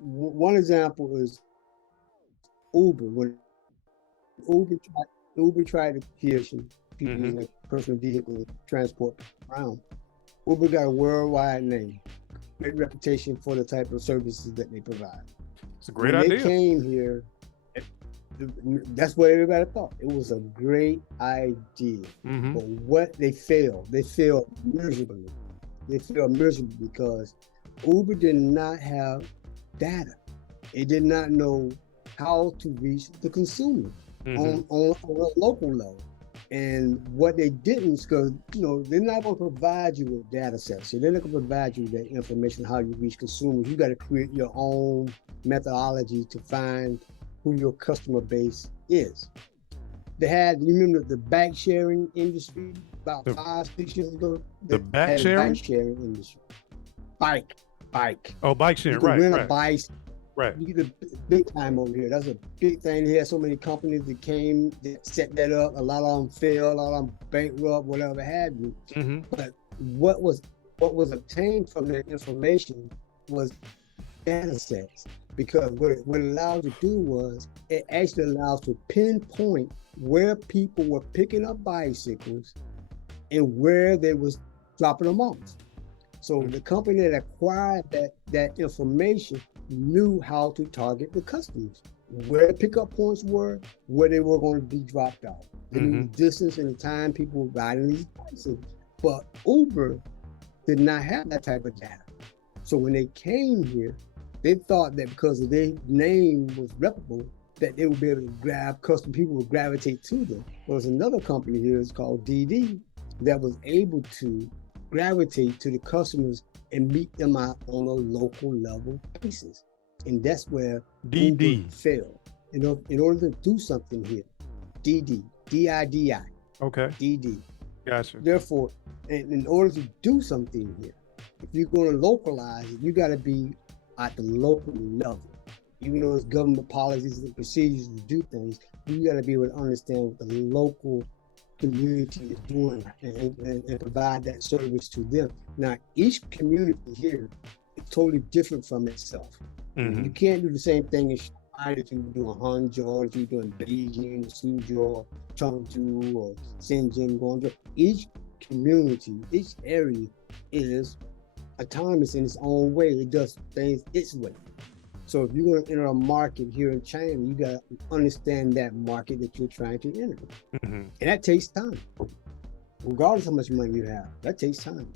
one example is Uber. When Uber tried, Uber tried to creation people Mm-hmm. using a personal vehicle to transport around. Uber got a worldwide name, great reputation for the type of services that they provide. It's a great When they idea. came here, that's what everybody thought. It was a great idea. Mm-hmm. But what they failed miserably. They failed miserably because Uber did not have data. It did not know how to reach the consumer Mm-hmm. on a local level. And what they didn't, because they're not going to provide you with data sets. So they're not going to provide you with that information how you reach consumers. You got to create your own methodology to find who your customer base is. They had, you remember the bike sharing industry about The 5, 6 years ago? the They back had a bike sharing? sharing industry. Bike, bike. Oh, bike You sharing. could Right, rent a right, bike. right. You get a big time over here. That's a big thing. He had so many companies that came that set that up. A lot of them failed, a lot of them bankrupt, whatever have you. Mm-hmm. But what was obtained from that information was data sets. Because what it allowed to do was it actually allows to pinpoint where people were picking up bicycles and where they was dropping them off. So the company that acquired that information knew how to target the customers, where the pickup points were, where they were going to be dropped off. They knew the distance and the time people were riding these bicycles. But Uber did not have that type of data. So when they came here, they thought that because of their name was reputable, that they would be able to grab custom people would gravitate to them. Well, there's another company here, it's called DD, that was able to gravitate to the customers and meet them out on a local level basis. And that's where DD. Uber failed. In order to do something here, DD, DIDI, Okay. DD. Gotcha. Therefore, in order to do something here, if you're going to localize it, you got to be at the local level. Even though it's government policies and procedures to do things, you got to be able to understand what the local community is doing and provide that service to them. Now, each community here is totally different from itself. Mm-hmm. You can't do the same thing in Shanghai that you do in Hangzhou, that you do in Beijing, Suzhou, Chengdu, or Shenzhen, Guangzhou. Each community, each area is autonomous in its own way. It does things its way. So if you're going to enter a market here in China, you got to understand that market that you're trying to enter. Mm-hmm. And that takes time. Regardless of how much money you have, that takes time.